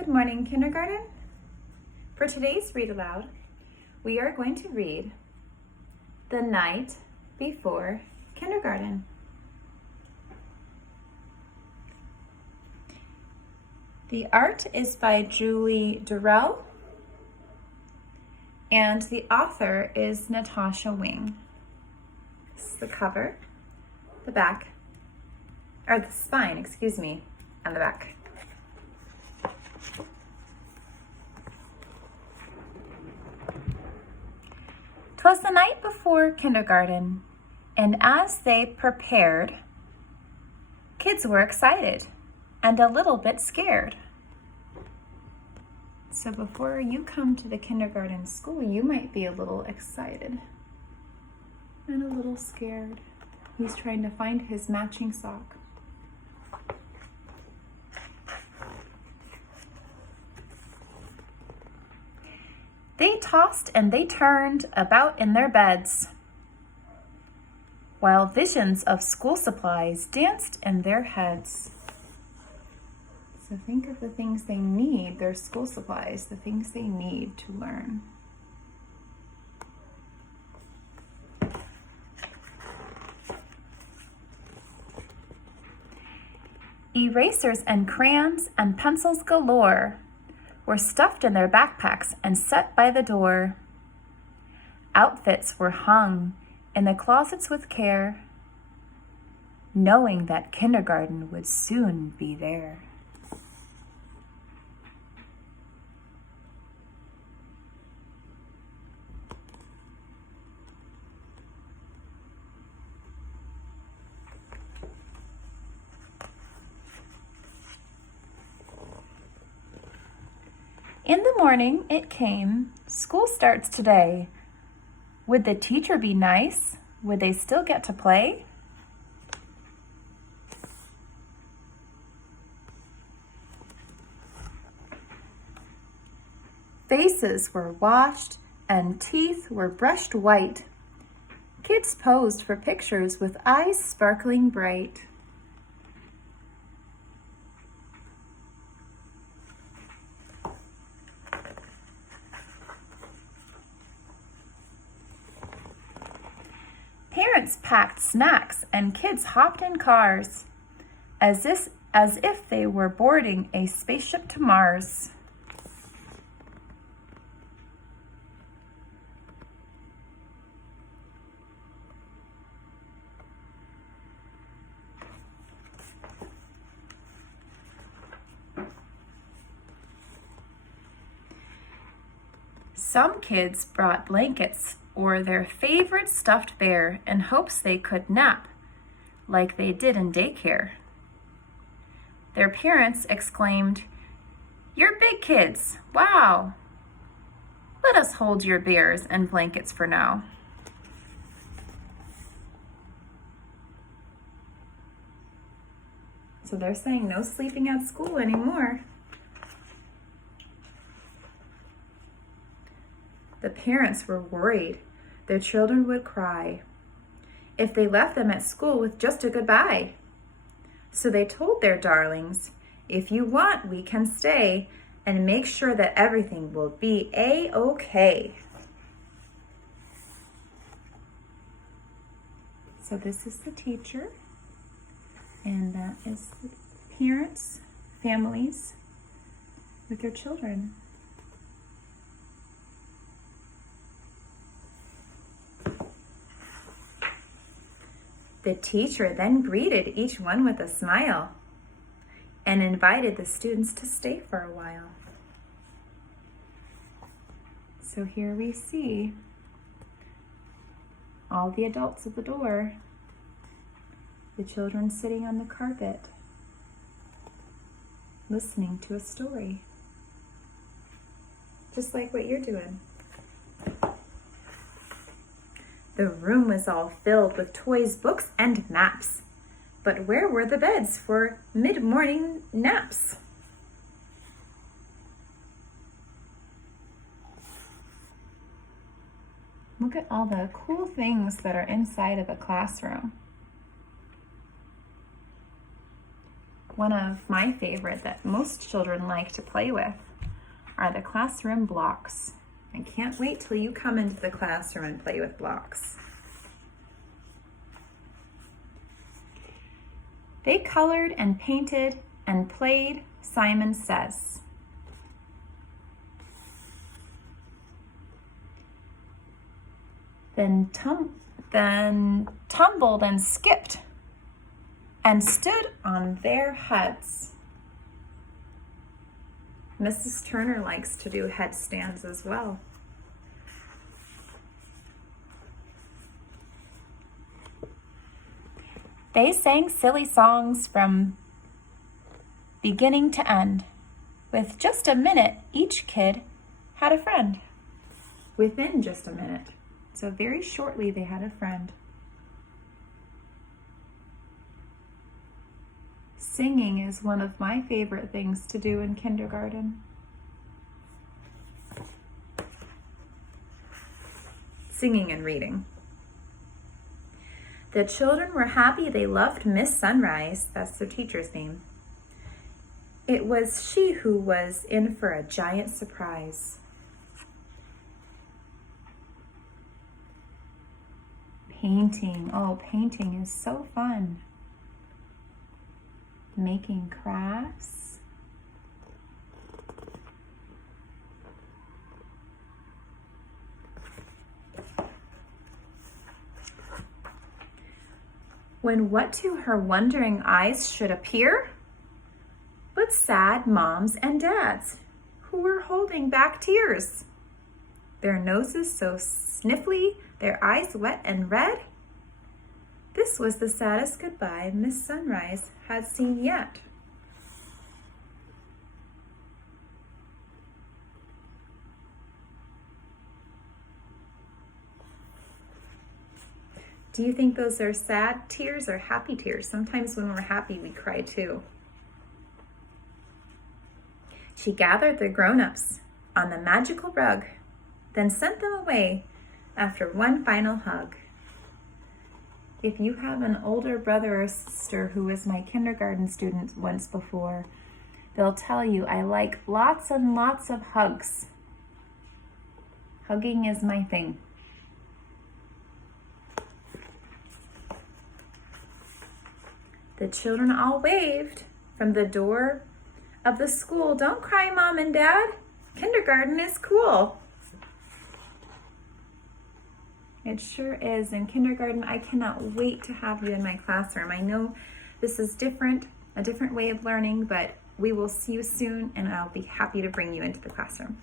Good morning, kindergarten. For today's read aloud, we are going to read The Night Before Kindergarten. The art is by Julie Durrell, and the author is Natasha Wing. This is the cover, the back, or the spine, and the back. 'Twas the night before kindergarten, and as they prepared, kids were excited and a little bit scared. So before you come to the kindergarten school, you might be a little excited and a little scared. He's trying to find his matching sock. They tossed and they turned about in their beds, while visions of school supplies danced in their heads. So think of the things they need, their school supplies, the things they need to learn. Erasers and crayons and pencils galore were stuffed in their backpacks and set by the door. Outfits were hung in the closets with care, knowing that kindergarten would soon be there. In the morning it came, school starts today. Would the teacher be nice? Would they still get to play? Faces were washed and teeth were brushed white. Kids posed for pictures with eyes sparkling bright. Parents packed snacks and kids hopped in cars as if they were boarding a spaceship to Mars. Some kids brought blankets or their favorite stuffed bear in hopes they could nap like they did in daycare. Their parents exclaimed, "You're big kids, wow! Let us hold your bears and blankets for now." So they're saying no sleeping at school anymore. The parents were worried their children would cry if they left them at school with just a goodbye. So they told their darlings, "If you want, we can stay and make sure that everything will be A-okay." So this is the teacher, and that is the parents, families with their children. The teacher then greeted each one with a smile and invited the students to stay for a while. So here we see all the adults at the door, the children sitting on the carpet, listening to a story, just like what you're doing. The room was all filled with toys, books, and maps. But where were the beds for mid-morning naps? Look at all the cool things that are inside of a classroom. one of my favorite that most children like to play with are the classroom blocks. I can't wait till you come into the classroom and play with blocks. They colored and painted and played, Simon says. Then tumbled and skipped and stood on their heads. Mrs. Turner likes to do headstands as well. They sang silly songs from beginning to end. With just a minute, each kid had a friend. Within just a minute. So very shortly they had a friend. Singing is one of my favorite things to do in kindergarten. Singing and reading. The children were happy. They loved Miss Sunrise. That's their teacher's name. It was she who was in for a giant surprise. Painting. Oh, painting is so fun. Making crafts. When what to her wondering eyes should appear but sad moms and dads who were holding back tears. Their noses so sniffly, their eyes wet and red. This was the saddest goodbye Miss Sunrise had seen yet. Do you think those are sad tears or happy tears? Sometimes when we're happy, we cry too. She gathered the grown-ups on the magical rug, then sent them away after one final hug. If you have an older brother or sister who was my kindergarten student once before, they'll tell you I like lots and lots of hugs. Hugging is my thing. The children all waved from the door of the school. Don't cry, Mom and Dad. Kindergarten is cool. It sure is. In kindergarten, I cannot wait to have you in my classroom. I know this is different, a different way of learning, but we will see you soon, and I'll be happy to bring you into the classroom.